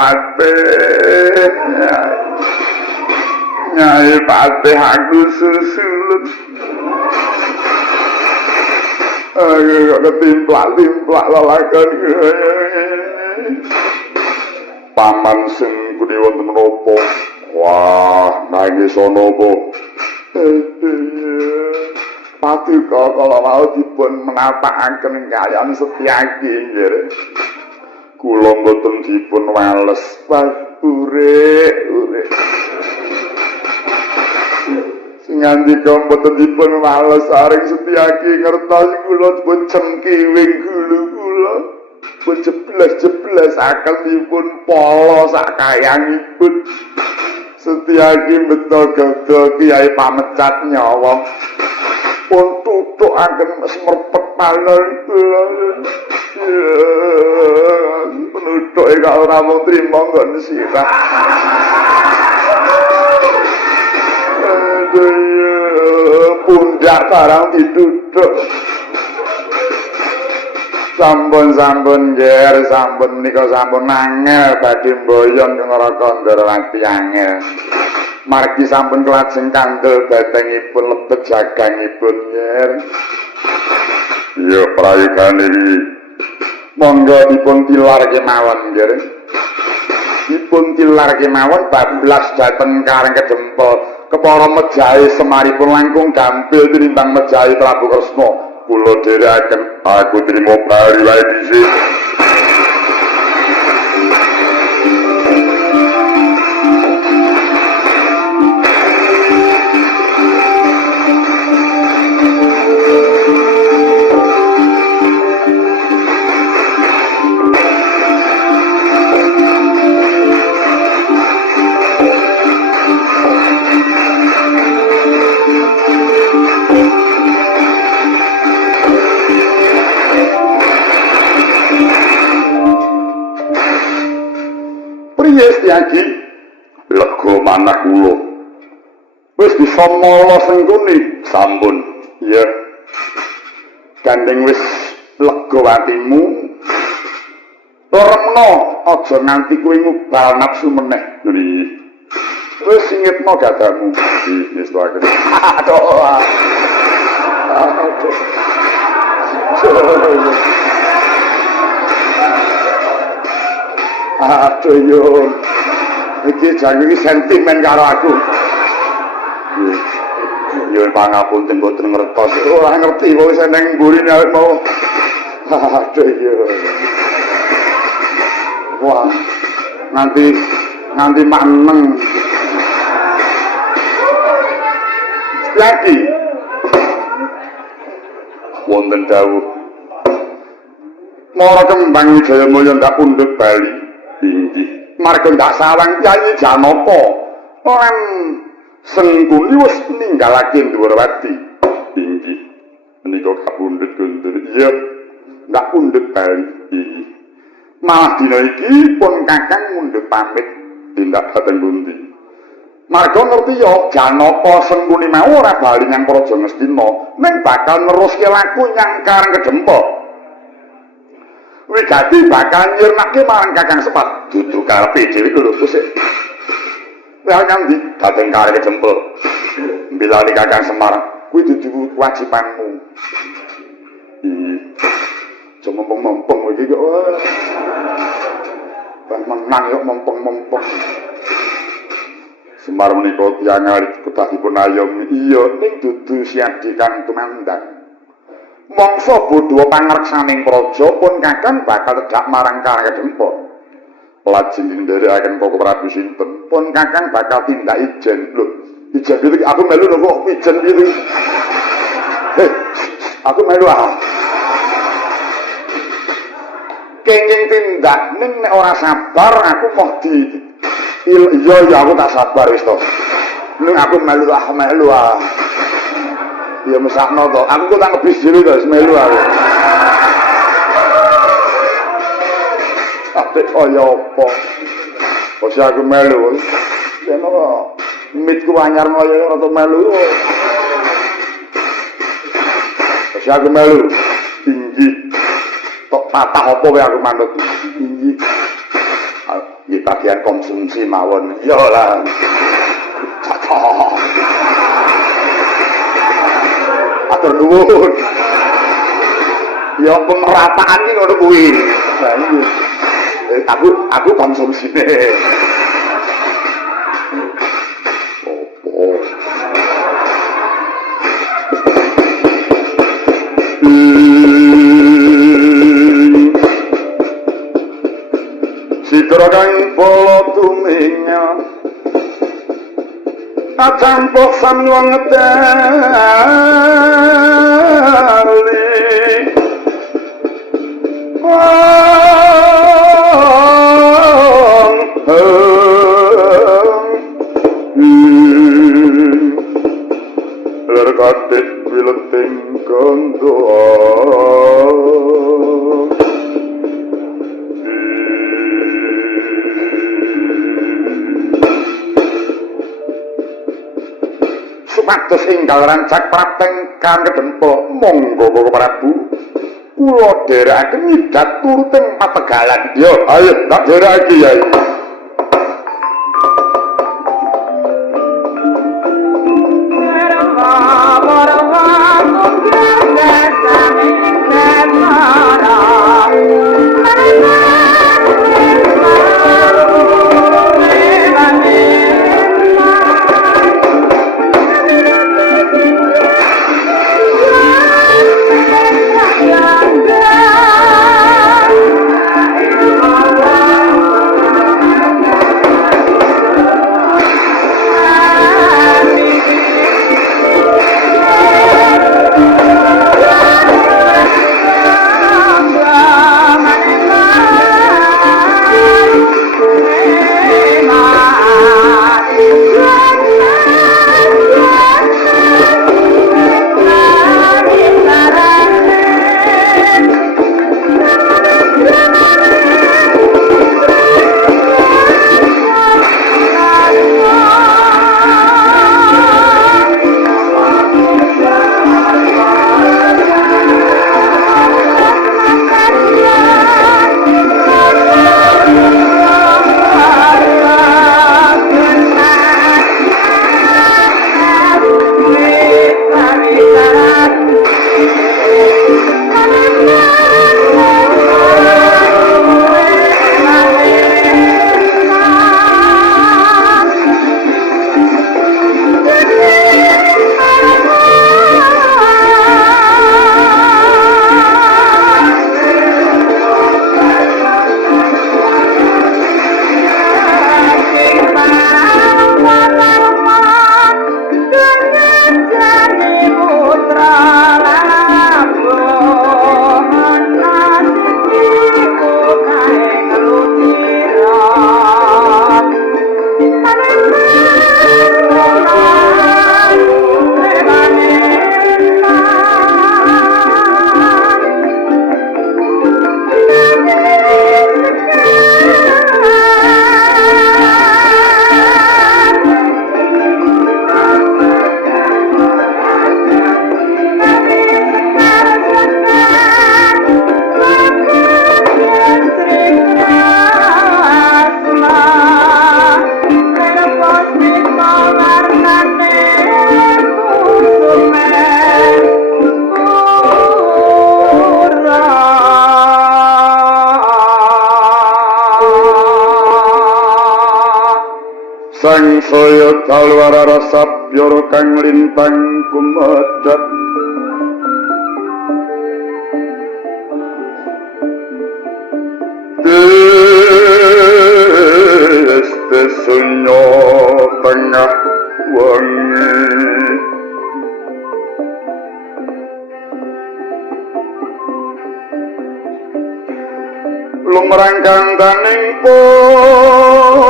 Patih. Nyai Patih aku susulut. Aku ketimplak-timplak lalakan. Paman sing budi wonten menapa? Wah, nangis ana apa? Paduka kala mau dipun menapakaken kaliyan Setyaki nggih. Kula mboten dipun wales urip. Sing ngandika mboten dipun wales saring Setyaki ngertos kula dipun cengkiwing gulu kula. Pun jeblas-jeblas akalipun polo sakayangipun. Setyaki beto gado Kiai Pamecat nyawa. Pun tutukaken semrepet palon kula. Penutuke kok ora mung trima nggon sirah. Pundak barang ditutuk. Sampun ger, sampun nika sampun angel badhe mboyon neraka Ndrawati angel. Margi sampun kelajeng kandel batengipun lebet jagangipun ger. Ya prayogane iki monggo dipun tilar kemawon ger. Dipun tilar kemawon bablas dhateng Karang Kedempel. Kepara mejahe semaripun langkung gampil tinimbang mejahe Prabu Kresna. Kula dherekaken aku trimo bali wae dhisik. Setyaki lega manah kula wis bisa mala sengkuni sampun ya gandeng wis lega atimu remno aja nganti kowe ngubal nafsu meneh wis singitno gadamu wis to aduh aduh yo iki jangan sentimen karo aku. Yo pangapunten mboten ngertos. Ora ngerti kok wis nang mburi awake mau. Aduh yo. Wah, nganti maneng. Lagi. Wonten dawuh. Mara kembang Jaya Mulya ndak pundhut bali. Inggih. Marga ndak sawang Kyai Janaka lan Sengkuni wis ninggalake Ndrawati. Inggih. Menika kapundhut kundur. Iya. Ndak pundhut bali. Inggih. Malah dina iki pun Kakang mundhut pamit tindak dhateng pundi. Marga ngerti ya Janaka Sengkuni mau ora bali nyang Praja Ngastina, ning bakal neruske laku nyang Karang Kedempel. Wigati bakal nyirnake marang Kakang Sepat dudu karepe dhewe lho sik. Lah nyang ndi dhateng Karang Kedempel. Mbilani Kakang Semar kuwi dudu kewajibanmu. Cuma mempeng iki kok. Menang yo mempeng. Semar menika tiyang alit kedahipun ayom. Iya ning dudu siadi kang tumandang. Mangsa bodho pangreksaning praja pun Kakang bakal tedak marang Karang Kedempel. Lajeng ndherekaken Koko Prabu sinten pun Kakang bakal tindak ijen. Lho, ijen iki aku melu lho kok ijen iki. Aku melu ah. Kenging tindak ning nek ora sabar aku mau di iya aku tak sabar wis to. Ning aku melu ah. Ya mesakno to. Aku kok tak ngebis dhewe to melu aku. Apik kaya apa? Wis aku melu. Dene mitku anyar kaya ora to melu. Wis aku melu. Tinggi. Tok patah apa wae aku manut. Tinggi. Iki bagian konsumsi mawon. Ya lah. Cocok. Atur nuwun. Ya pemerataan iki ngono kuwi. Lah iya. Aku konsumsine. Opo? Sidra kang polo tuminga acampuk samluang ngedali ler katik wileting kandoan supados enggal rancak prateng kang kedempo monggo Bapak Prabu kula dherekaken ngidat turuting pategalan. Yo ayo tak dherekake ya. Sang saya talwara rasa biara kang lintang kumadat Desunyo tengah wangi lumrang kandaning puspita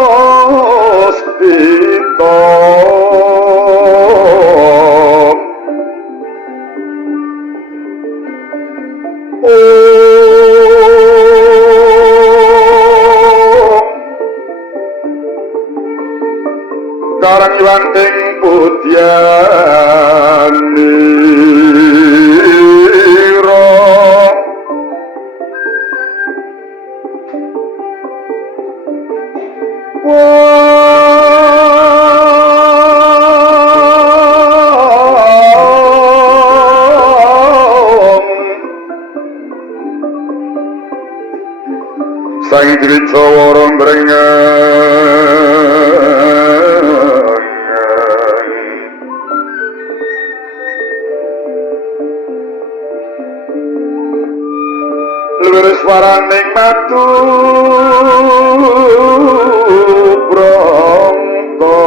Karang iwanting putyanira sawarang luwes waraning matu prangka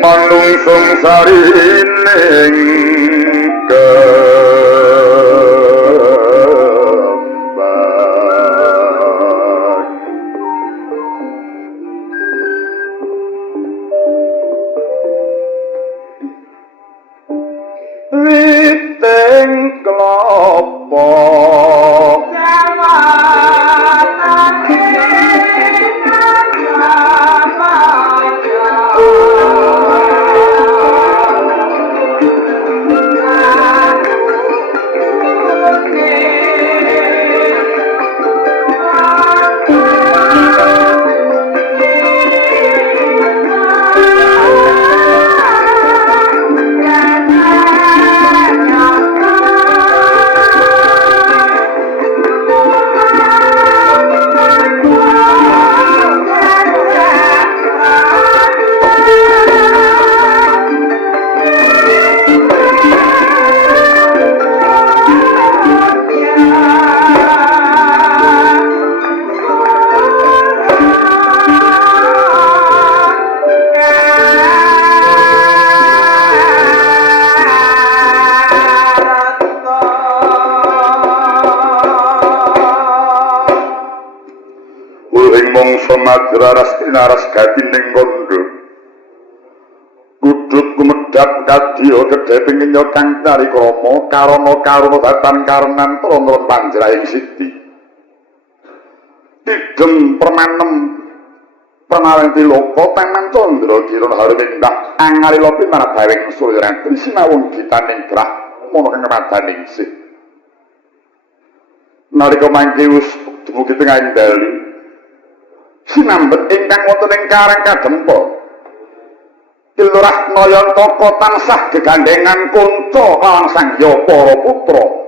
manungsung sarining witing klapa Madras inaras gatining kondo kudut kumedhap kadya gedhe pengin kang tari krama karana datan karenan trono panjraing siti idem permanem pranawenti loka taman candra kirana harmindah angalila pinarabawing suliran sinawung gitaning grah mono kang madaning sih nalika mangke wis dumugi tengahing dalu sinambet ingkang wonten ing karang kadempa Kilurah Nayantaka tansah gegandhengan Kunca kalang sangya para putra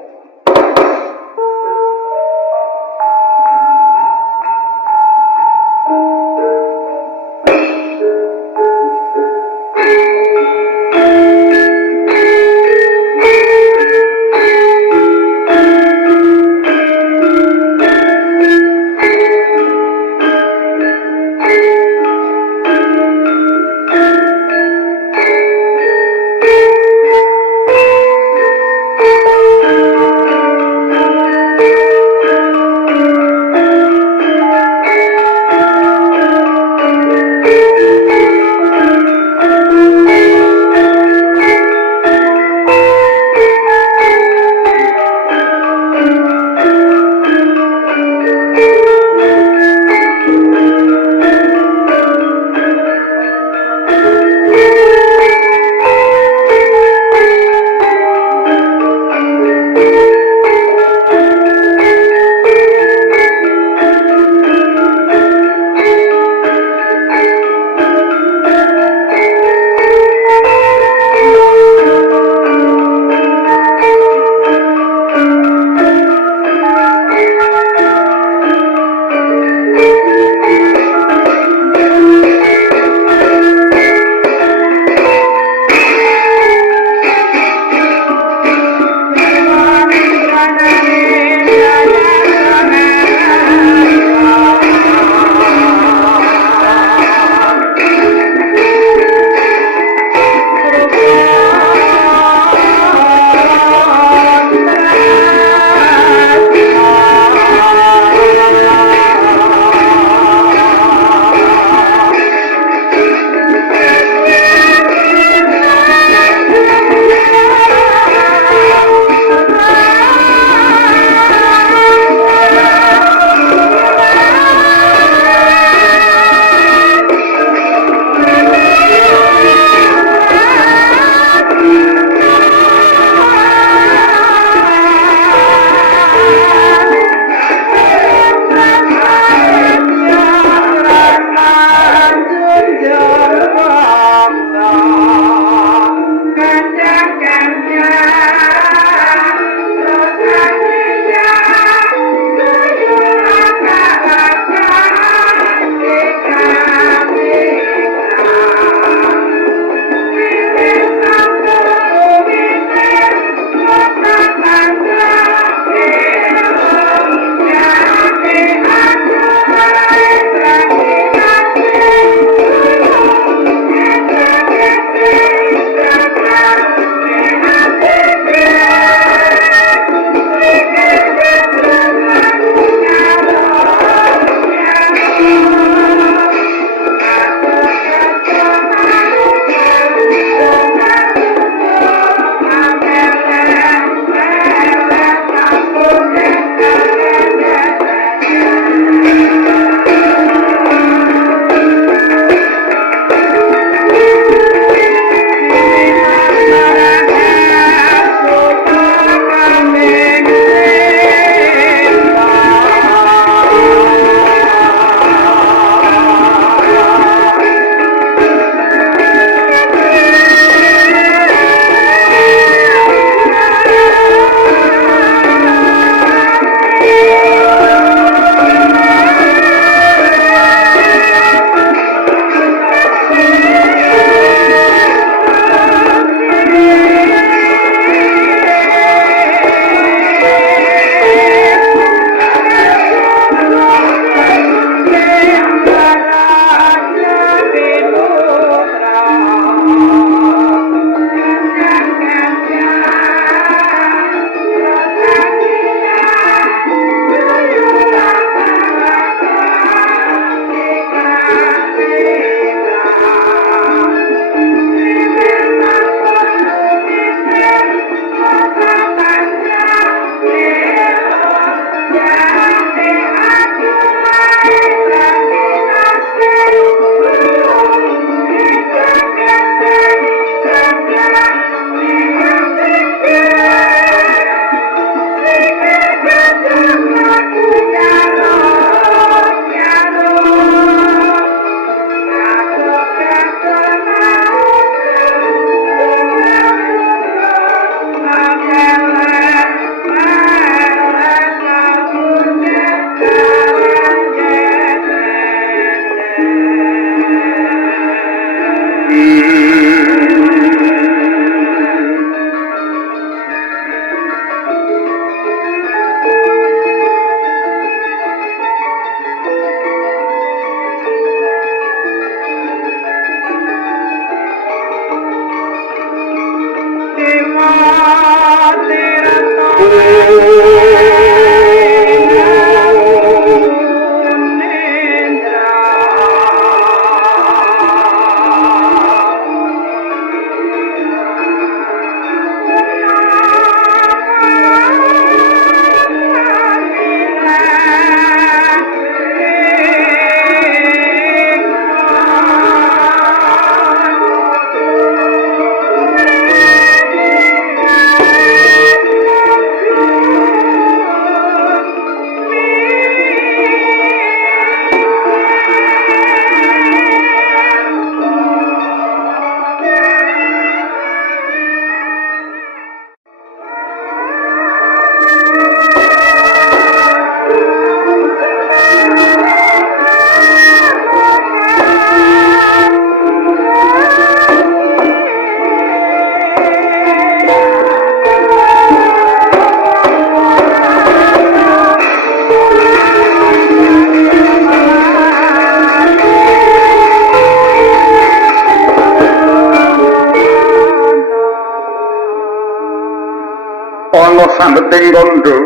sandeting kandha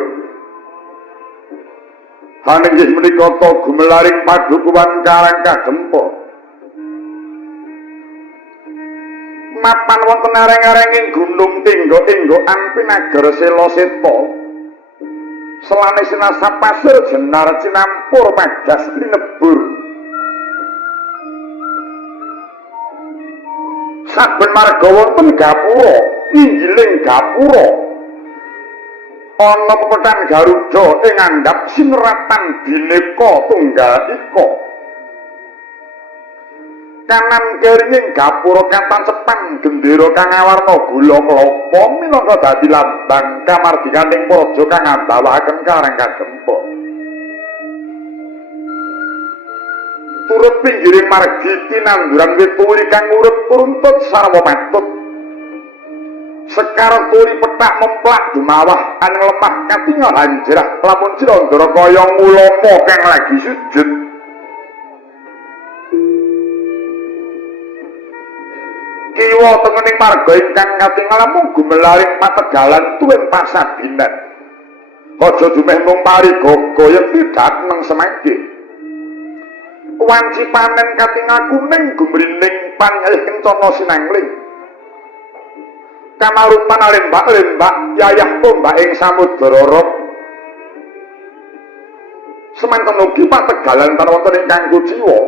haninggih menika ta gumelaring padukuhan Karang Kadempa mapan wonten areng-arenging gunung tinggo-inggoan pinagar Selaseta selane sinasa pasir jenar cinampur majas linebur saben marga wonten gapura inggiling gapura ana pepethan Garuda ing ngandhap sineratan bineka tunggal ika kanan kiring gapura katancepan gendera kang awarna gula klapa minangka dadi lambang kamardikaning praja kang ambawaken Karang Kadempa turut pinggiring margi tinanduran wit turi kang urip runtut sarwa patut sekar turi petak memplak dumawah aning lemah katingal hanjrah lamun Cirandara kaya ngulama kang lagi sujud kiwa tengening marga ingkang katingal mung gumelaring pategalan tuwin pasabinan aja dumeh mung parigaga yen tidak nang semangke wanci panen katingal kuning gumrining panyayih kencana sinangling kamarupan lembak-lembak yayah tombak ing samudra rop semanten ugi pategalan tan wonten ingkang kuciwa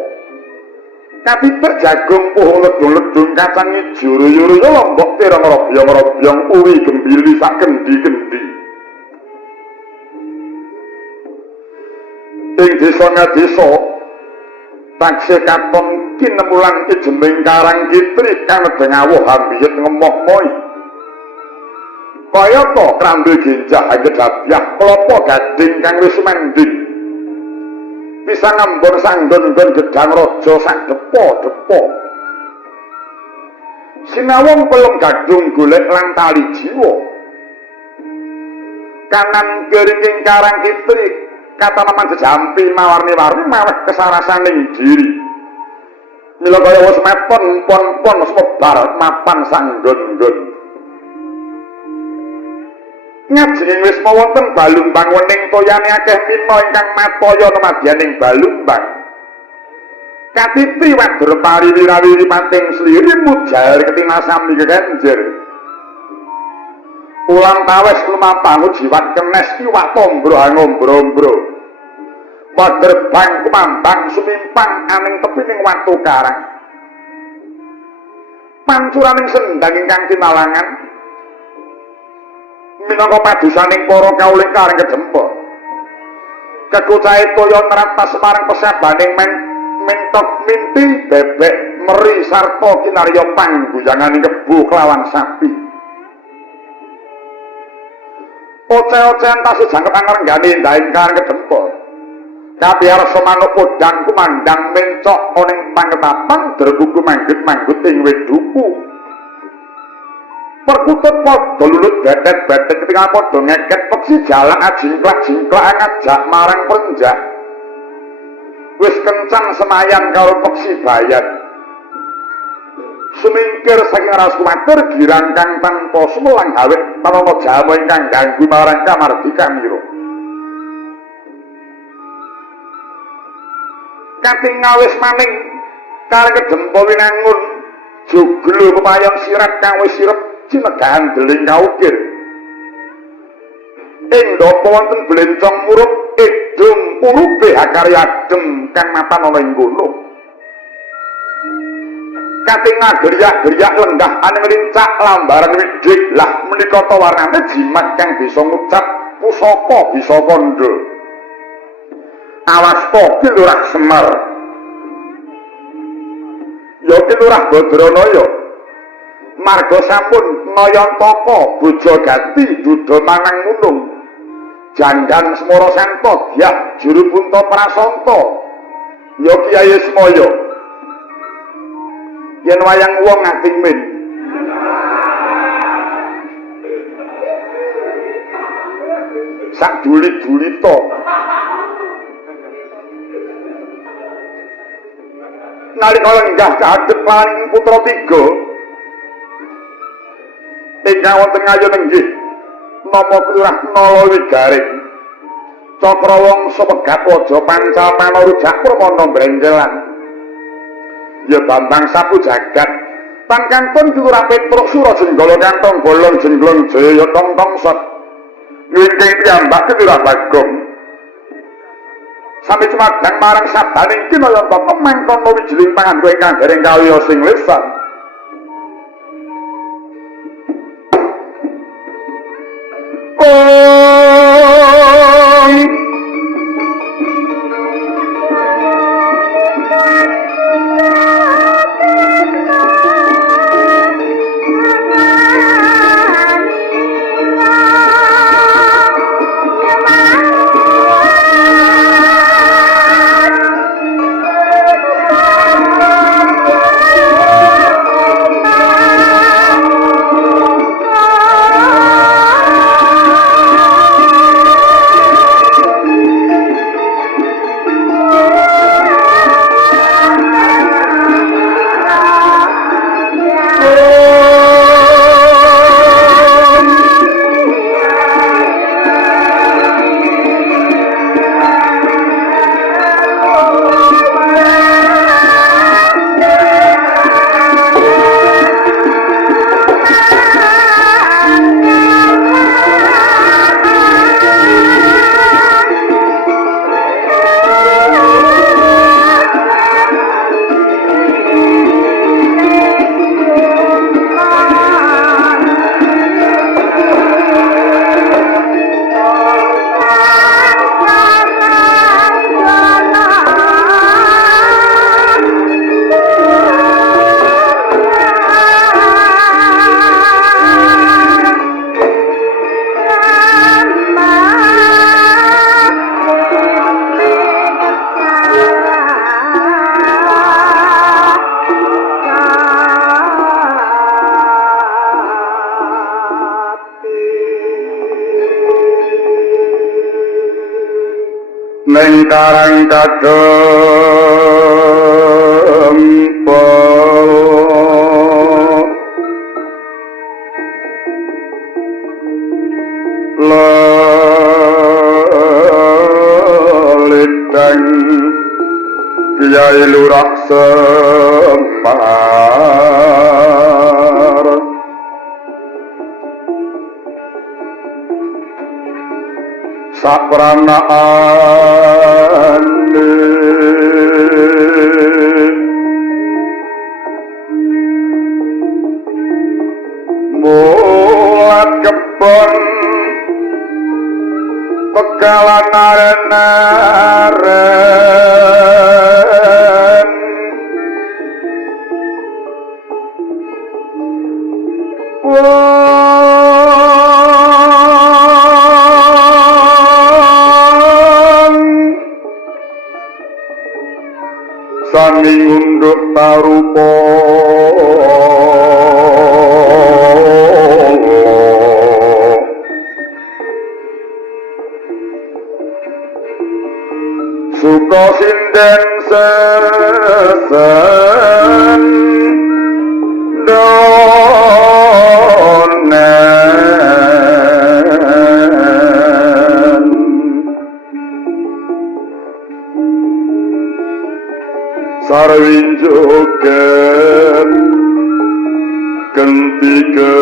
kapiter jagung puhung ledung-ledung kacang ijo ruyu-ruyu lombok tirang robyong-robyong uwi gembili sak kendi-kendi ing desa-desa taksih katon kinemulan kijeming Karang Kitri kang dengawuh ambiyet ngemoh-moi kaya to krambil genjah anggedabyah klapa gading kang wis mending pisang ambon sanggon-nggon gedang raja sak depa-depa sinawung pelem gadung golek lan tali jiwa kanan kiring Karang Kitri katanaman jejampi mawarni-warni maweh kesarasaning diri mila kaya wis mepon pon-pon sebar mapan sanggon-nggon ngajeng wis wonten balumbang wening toyane akeh mina ingkang mataya nemadyaning balumbang katitri wadur pari wirawiri pating sliri mujar ketinasami kekenjer ulam tawes lumampang jiwat kenes iwak tombro ngombro-ombro wadur bang kumambang sumimpang aning tepining watu karang pancuraning sendang ingkang tinalangan minangka padusaning para kauling Karang Kadempa kekucahe toya nerata Semarang pesabaning mentok minti bebek meri sarta kinarya pangguyanganing kebu kelawan sapi oce-ocean tasih jangkep angrenggane ndaing Karang Kadempa kapiyarsa manuk podang kumandang mencok oning pangketapang dergugu manggut-manggut ing weduku perkutut padha lulut betet-betet ketika padha ngeket peksi jalan ajingklak-jingklak ngajak marang prenjak wis kencan semayan karo peksi bayan sumingkir saking ras kumatir girang kang tanpa sumulang hawet tanpa jamu ingkang ganggu marang kamardika mira katingal wis maning Karang Kadempa winangun joglo pepayang sirat kang wis sirep cinegahan deling kaukir ing ndapa wonten blencong murup edung urupe hakarya adem kang mapan ana ing kono katingal geryak-geryak lenggah aning lincak lambaran widik lah menika ta warnane jimat kang bisa ngucap pusaka bisa kandha awasta Kilurah Semar ya Kilurah Badranaya marga sampun Nayantaka bojo gati duda manang munung janggan Semara Santa Dyah Juru Punta Prasanta ya Kyai Semaya yen wayang wong ngating min sak dulit-dulita nalika lenggah kadhep laning putra tiga ingkang wonten ngayon inggih nama kelurah Nala Wigaring Cakrawangsa Pegat Waja Pancal Panarujak Pramana Brenjelan ya Bambang Sapu Jagat tan kantun Kelurah Petruk Surajenggala kantong bolong jenglong jaya tong-tong sot ngingking piyambak Kelurah Bagong sami cumadang marang sabdaning kinayanta pemangkono wijiling pangan kowe ingkang dereng kaliya sing lisan ning karang kadempo lelitang Kyai Lurah Semar sapranaan mulat kebon pegalan aren-aren sami ngunduk tarupa suka sinden sesen donen sarwin joget genti-genti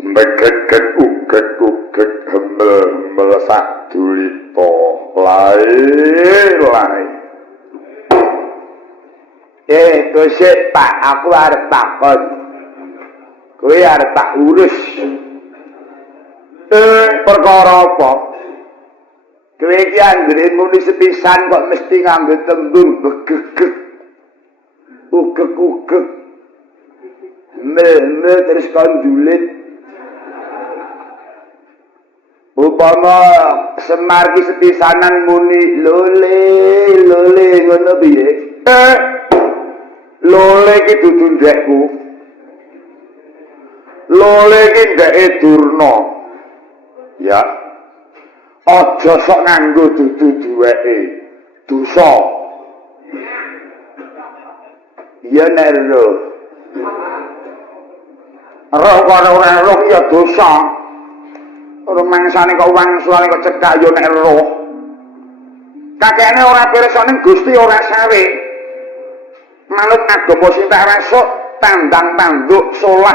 megek-gek hembel-hembel sadulita lae-lae. Dosik Pak, aku arep takon. Kowe arep tak urus. Perkara apa? Kowe iki anggere muni sepisan kok mesti nganggo tembung begegek. Ugek-ugek. Mel terus konjulit. Upama Semar ki sepisanan muni lole ngono piye? Lole ki dudu ndekku. Lole iki ndeke Durna. Ya. Aja sok nganggo dudu duweke. Dosa. Ya nek roh. Roh karo ora roh ya dosa. Ora mangsane kok wangsulane kok cekak ya nek roh. Kakekne ora pirsane Gusti ora sawe. Manut agama sinta rasuk tandang tanduk solah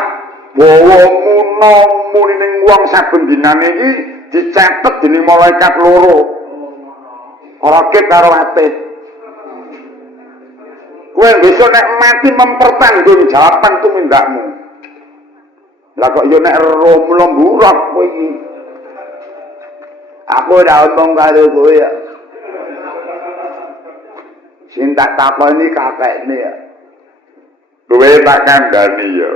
bawa muna munining wong saben dinane iki dicatet dening malaikat loro. Ora ket karo ati. Kowe besok nek mati mempertanggungjawaban tumindakmu. Lah kok yo nek roh mlemburak kowe iki. Aku ora omong karo kowe ya. Sing tak takoni kakekne ya. Kowe tak kandhani ya.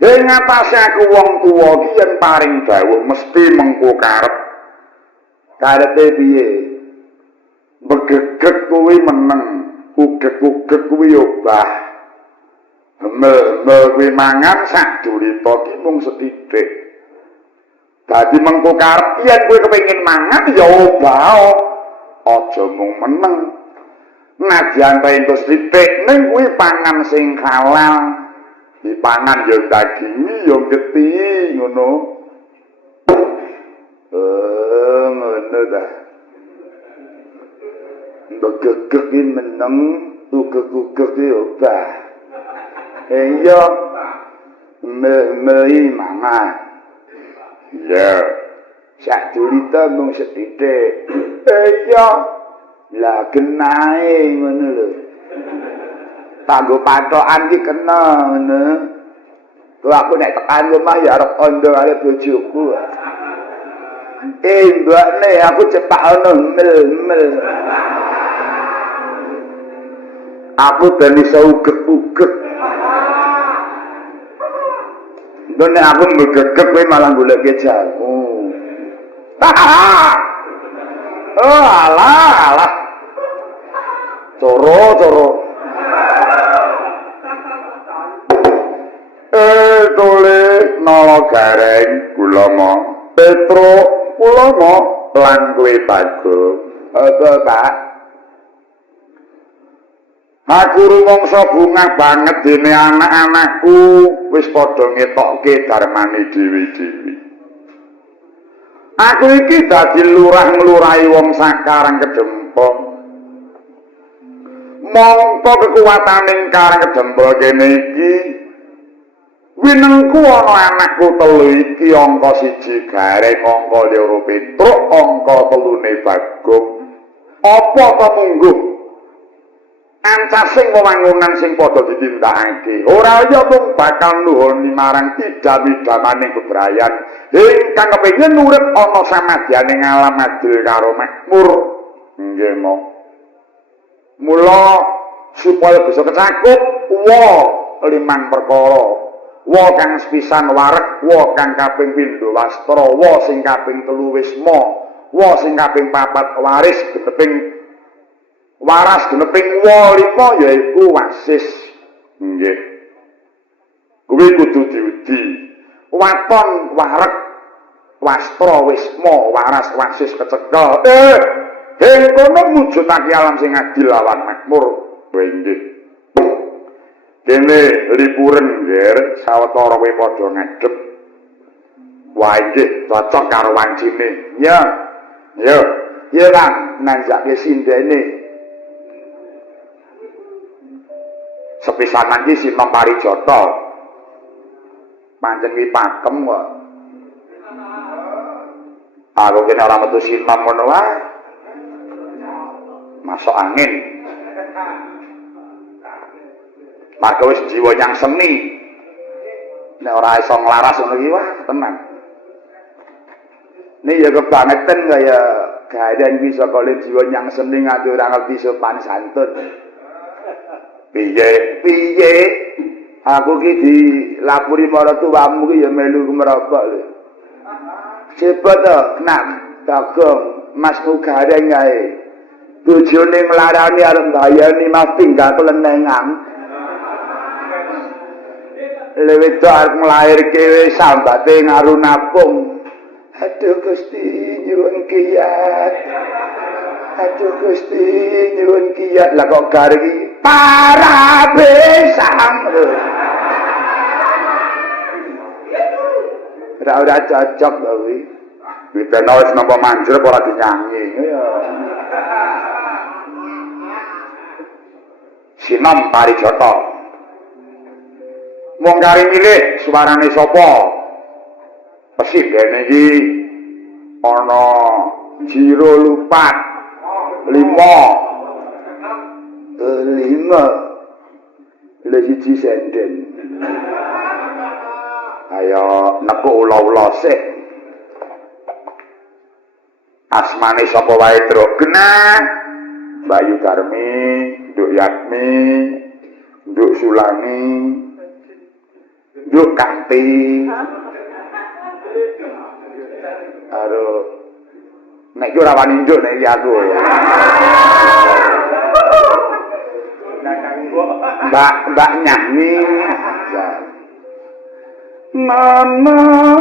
Ing ngatasé aku wong tuwa iki yen paring dawuh mesti mengko karep. Karepe piye? Begegek kuwi meneng, ugek-ugek kuwi obah. Hemel kuwi mangan sak durita ki mung sethithik. Dadi mengko karep yen kowe kepengin mangan ya obah. Aja mung meneng. Nadyan paento sithik ning kuwi pangan sing halal. Dipangan ya dagingi ya geti ngono. Ngono ta. Begegek iki meneng, ugek-ugek iki obah. Iya. Mei mangan. Ya. Sak durita mung sethithik. Iya. Lah genahe ngono lho. Kanggo patokan iki kena ngono. Kok aku nek tekan omah ya arep kandha karo bojoku. Mbakne aku cepak ono mel-mel. Aku ben iso ugek-ugek. Nek aku mbegegek kowe malah goleke jamu. Oh alah. Coro. Tole nala gareng kula mo. Petro kula mo lan kowe Bagong. Apa, Pak? Aku rumangsa bungah banget dene anak-anakku wis padha ngetokke darmane dewi-dewi. Aku iki dadi lurah nglurahi wong sakarang Kedempong. Mongko kekuwataning Karang Kedempong kene iki winengku ana anakku telu iki angka 1 Gareng, angka 2 Petruk, angka 3 Bagong. Apa ta mungguh ancasing wewangunan sing padha ditindakake. Ora ya mung bakal nuhuni marang idam-idamaning bebrayan ingkang kepengin urip ana samadyaning alam adil karo makmur. Nggih mo. Mula supaya bisa kecakup limang perkara. Wa kang sepisan wareg, wa kang kaping pindho wastra, wa sing kaping 3 wisma, wa sing kaping 4 waris geneping waras geneping wa 5 yaiku wasis. Nggih. Kuwi kudu diudi. Waton wareg, wastra, wisma, waras, wasis kecekel. Ing kono mujudake alam sing adil lawan makmur. Nggih. Dene liburan nggih sawetara kowe padha ngadep. Wah nggih cocok karo wancine. Ya. Ya Kang, nanjake sindene. Sepisanan iki Sinom Parijata. Pancen iki pakem kok. Aku kene ora metu sinom ngono wae. Masuk angin. Maka wis jiwa yang seni. Nek ora iso nglaras ngono iki wah tenan. Nek ya kebangetan kaya gadan iki saka jiwa yang seni nganti ora ngerti sopan santun. Piye? Aku ki dilapuri marang tuwamu ki ya melu kemrapok lho. Cepet to, kena Bagong, Mas Gareng ae. Bojone nglarani arep mbayani Mas tinggal kelenengan. Lewet arep nglairke wis sambate ngarunapung. Aduh Gusti nyuwun kiyat. Aduh Gusti nyuwun kiyat. Lah kok garing iki para besang. Ora cocok lho kuwi. Bidana wis nampa manjur ora dinyanyi. Ya. Sinom Parijata. Mung kari milih suarane sapa? Presiden iki ana Jiro Lupat 5 le siji senden. Ayo nekuk ula-ula sik. Asmane sapa wae Truk Genah, Bayu Darmi, Nduk Yatmi, Nduk Sulani, Nduk Kanti. Aduh, nek ora wani nduk nek aku. Mbak nyanyi. Namanya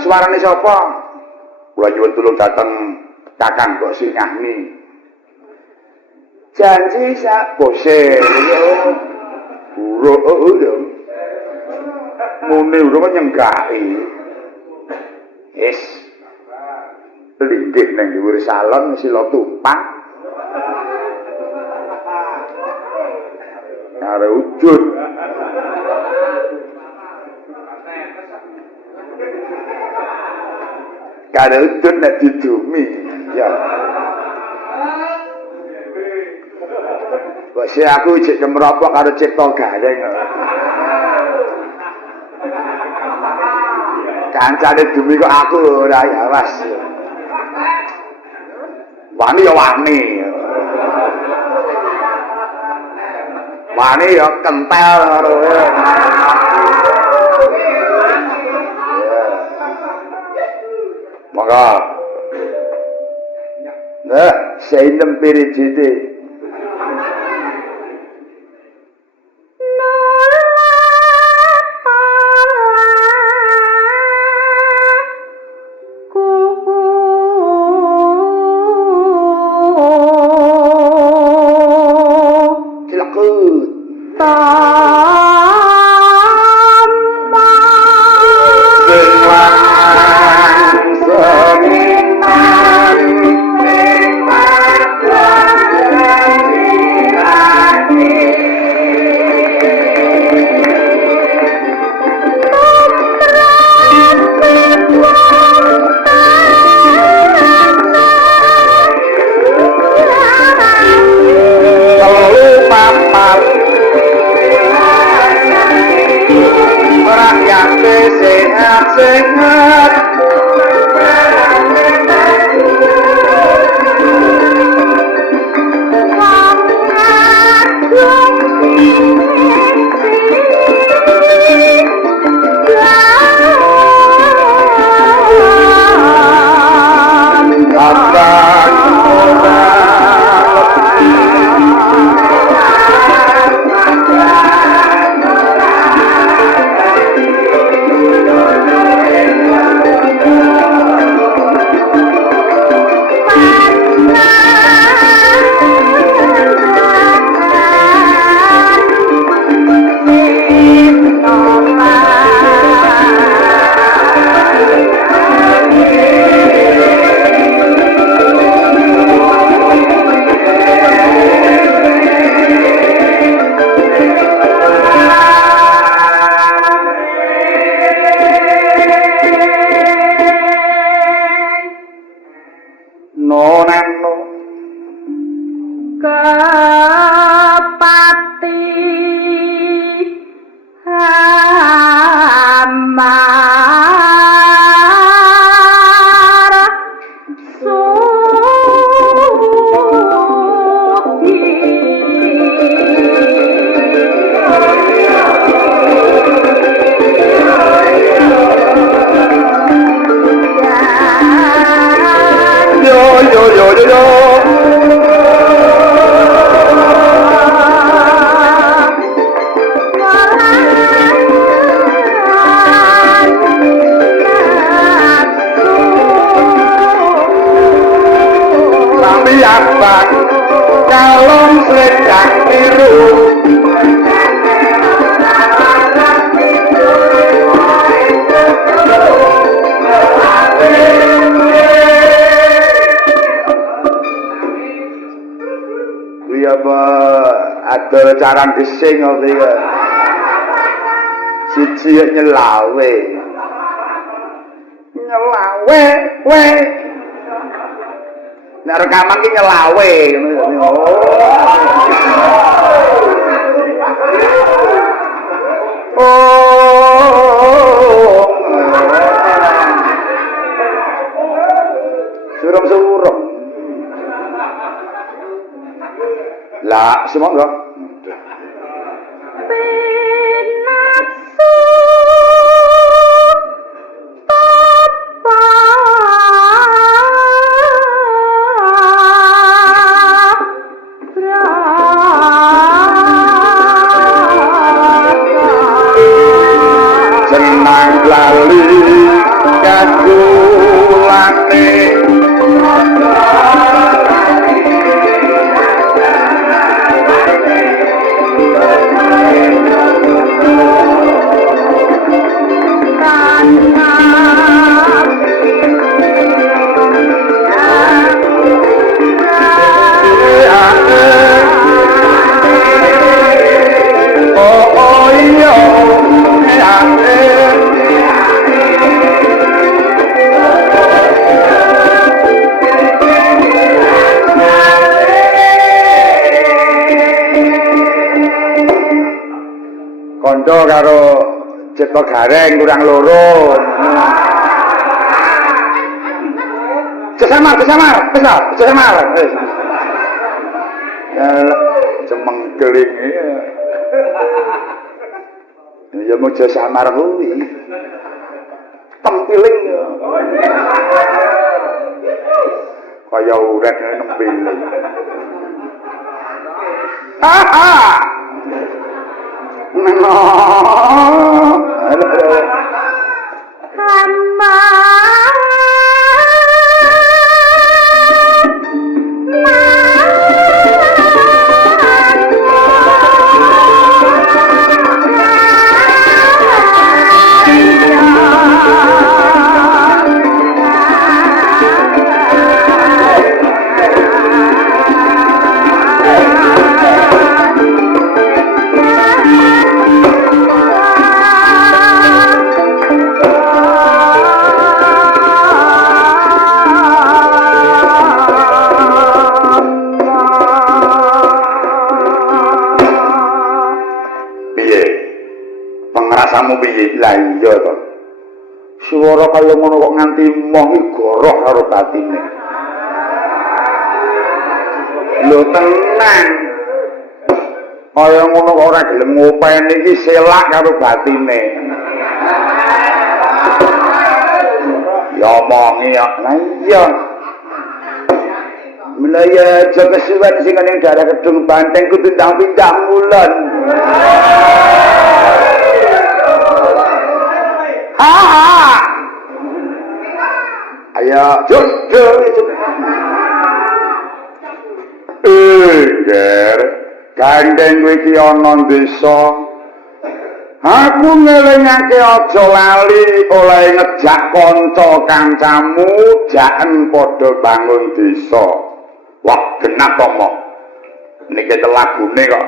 suarane sapa? Kula nyuwun tulung dateng Kakang kok sing nyanyi. Janji sak bose. Uruk yo. Mune urung nyenggaki. Wis. Linggih ning dhuwur salon sila tumpang. Karo ujud. Karo ujud nek didumi. Ya. Kok si aku cek kemropok karo cipta gareng. Kancane dumi kok aku ora ya was. Wani ya wani. Wani ya kentel karo. Maka. Nah, seinem pirijite. abang kalong sedang biru kuwi apa ada carang gesing apa ya siji nyelawe we nek rekaman ki nyelawe ngono surup lah semoga karo Cipta Gareng kurang loro. Sesamar. Cemenggeling ya mau sesamar kuwi. Tempiling ya. Kaya uret nempiling. Lah iya to. Swara kaya ngono kok nganti moh iki goroh karo batine. Lho tenang. Kaya ngono kok ora gelem ngopeni iki selak karo batine. Ya omongi ya. Lah iya. Mulai aja kesuwen sing ning daerah Kedung Banteng kudu pindah mulon. Ayo, Ger, gandeng kowe iki ana desa. Aku ngelingake aja lali oleh ngejak kanca-kancamu jaken padha bangun desa. Wah, genap omong. Niki lagune kok.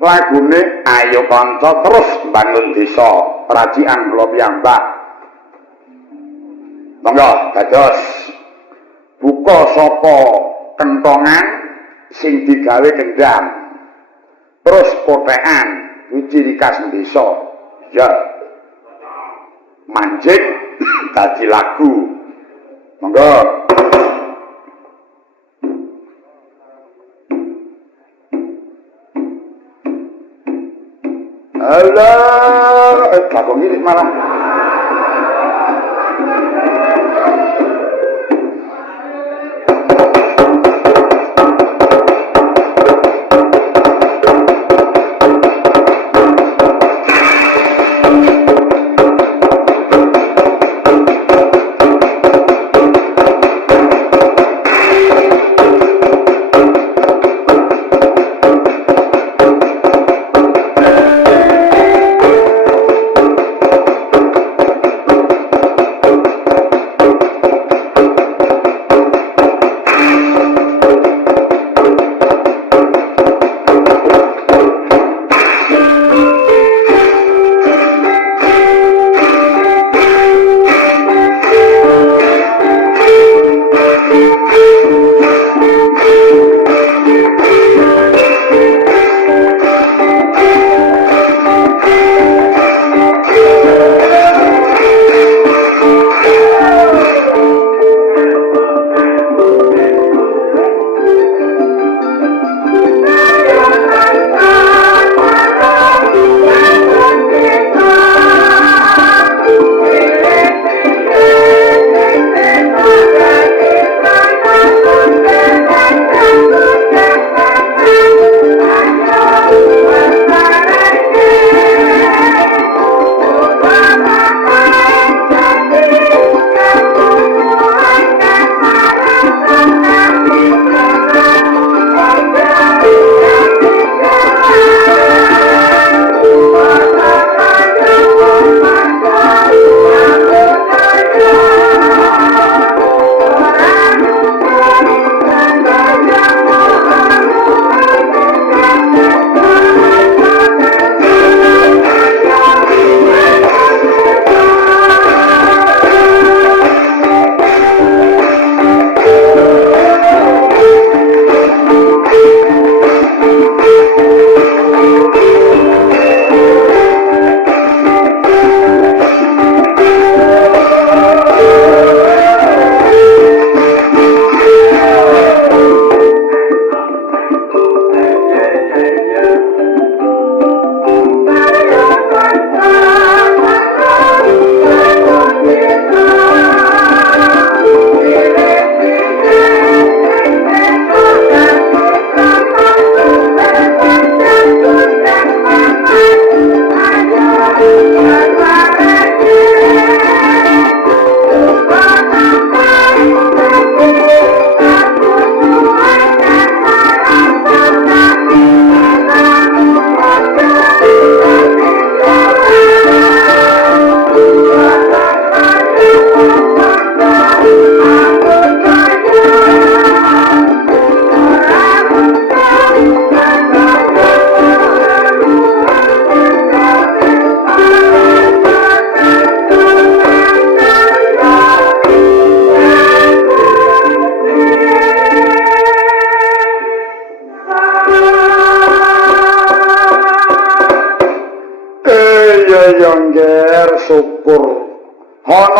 Lagune ayo kanca terus bangun desa, racikan kula piyambak. Monggo dados buka saka kentongan sing digawe gendang. Terus potekan kuwi ciri khas desa. Ya. Mancing dadi lagu. Monggo. Allah, kakak gini malah.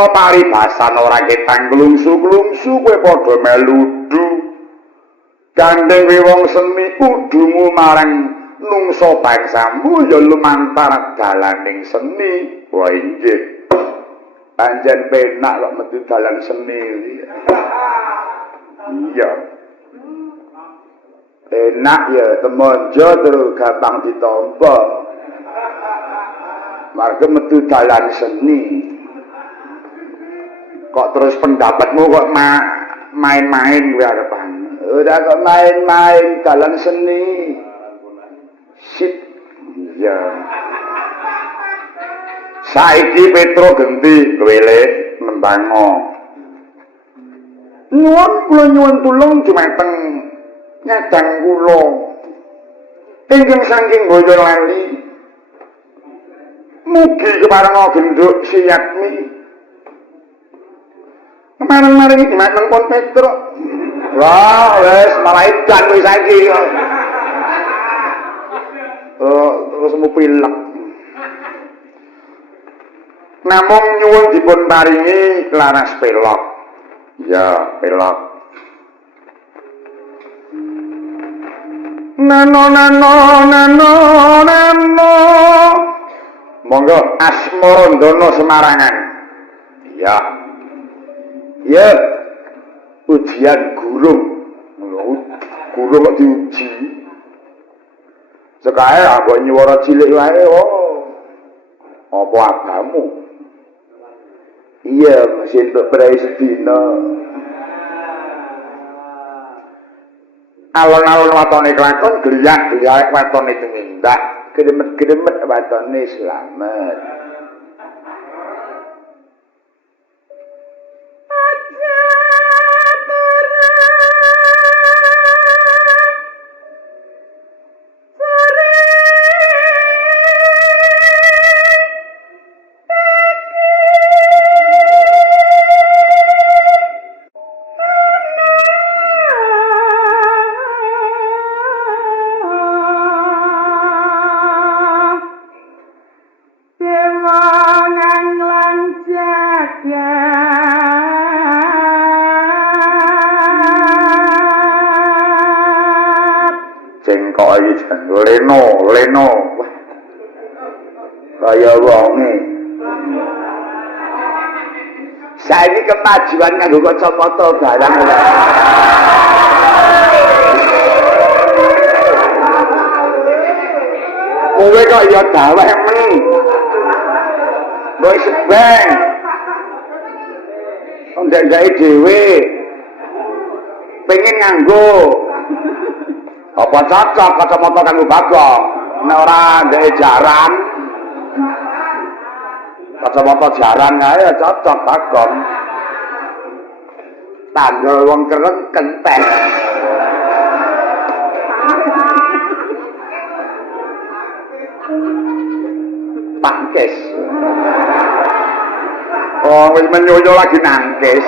ana paribasan ora ketang klungsu-klungsu kowe padha meludu. Gandeng wong seni kudumu marang nungso bangsamu ya lumantar dalaning seni. Wah inggih. Panjen penak kok metu dalan seni. Iya. Enak ya temonjo terus gampang ditampa. Marga metu dalan seni. Kok terus pendapatmu kok main-main kowe arepan. Udah kok main-main dalan seni. Sip. Iya. Saiki Petro genti wele nembango. Nuwun kula nyuwun tulung dumateng nyadang kula. Ingkang saking boyo lali. Mugi kepareng genduk siyatmi. Marang-marang iki mak pun Petro. Wah, wis malah edan wis saiki. Terus mupilek. Namung nyuwun dipun paringi laras pelok. Ya, pelok. Nano. Monggo Asmarandana Semarangan. Ya. Ya. Ujian gurung. Gurung kok diuji. Sekae ambek nyuwara cilik wae. Apa agamu? Iya, masih untuk berai sedina. Alon-alon watone kelakon, geliak-geliak watone tumindak, gedemet-gedemet watone selamat. Leno. Kaya wonge. Saiki kemajuan nganggo kacamata barang. Kowe kok ya daweh men. Kowe sebeng. Ndek-ndeke dhewe. Pengen nganggo apa cocok kacamata kanggo Bagong. Nek ora ndek jaran. Kacamata jaran ae cocok Bagong. Tanggal wong kereng kenteng. Pangkes. Oh, wis menyoyo lagi nangkis.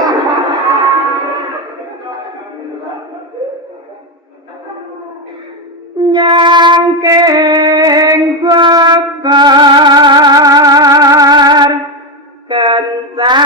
Nyangking bakar kencanane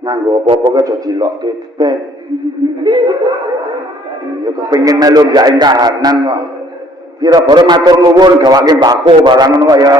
nganggo apa-apa kok aja dilokke ben. Ya kepengin melu gak ing kahanan kok. Kira-kira matur nuwun gawake mbako barang ngono kok ya.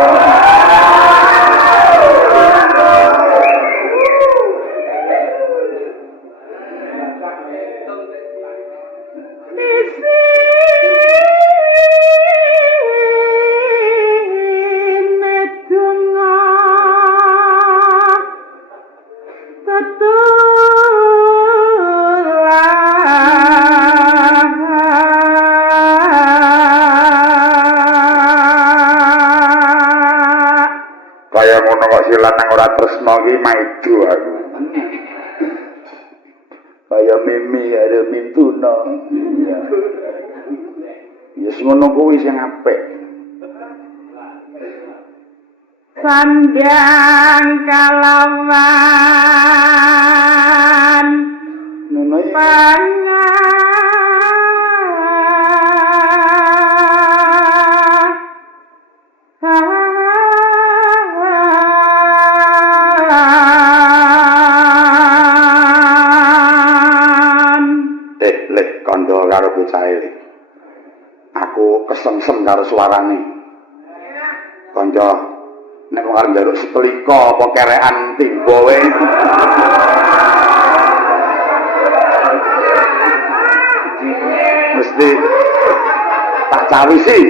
Lanang ora tresno iki maido aku. Kaya mimi ada mintuna. Ya ngono kuwi sing apik. sandang kalawan Kondo karo bocah iki. Aku kesengsem karo suarane. Kanca nek wong arep njaluk setelika apa kerekan timba wae. Mesti tak cawisi.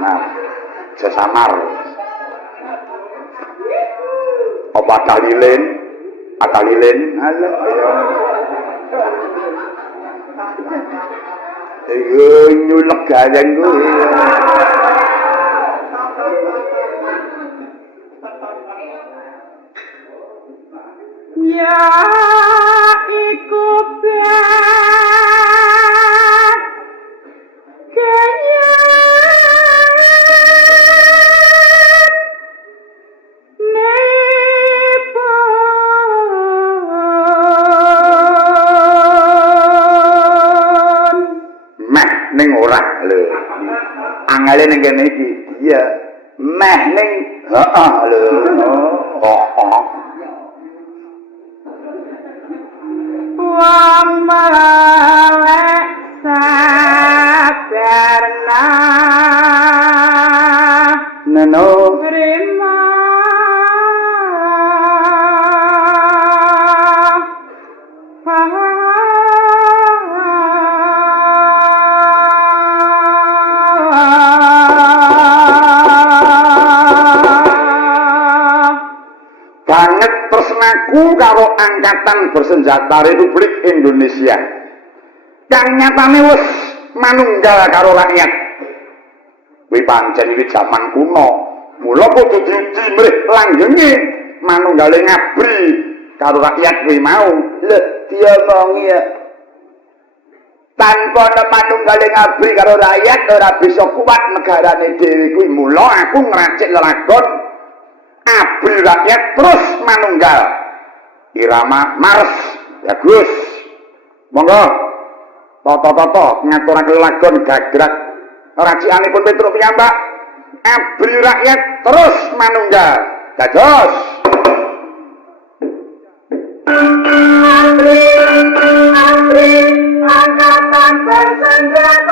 Nah, sesamar. Apa kalilin? Akalilin, halo. Nyulek gayeng kuwi. Ya iku ning ora lho. Angale ning kene iki. Iya. Meh ning heeh lho. Oh. Wong melek sabarna. Neno. Rima. Tresnaku karo Angkatan Bersenjata Republik Indonesia kang nyatane wis manunggal karo rakyat. Kuwi pancen iki jaman kuno. Mula kudu dimrih langgenge manunggale ngabri karo rakyat kuwi mau. Lho, diomongi ya. Tanpa manunggale ngabri karo rakyat ora bisa kuat negarane dhewe kuwi. Mula aku ngracik lelagon abri rakyat terus manunggal. Irama Mars bagus. Monggo toto-toto ngaturake lelagon gagrak racikanipun Petruk piyambak. Abri rakyat terus manunggal. Dados Abri Angkatan Bersenjata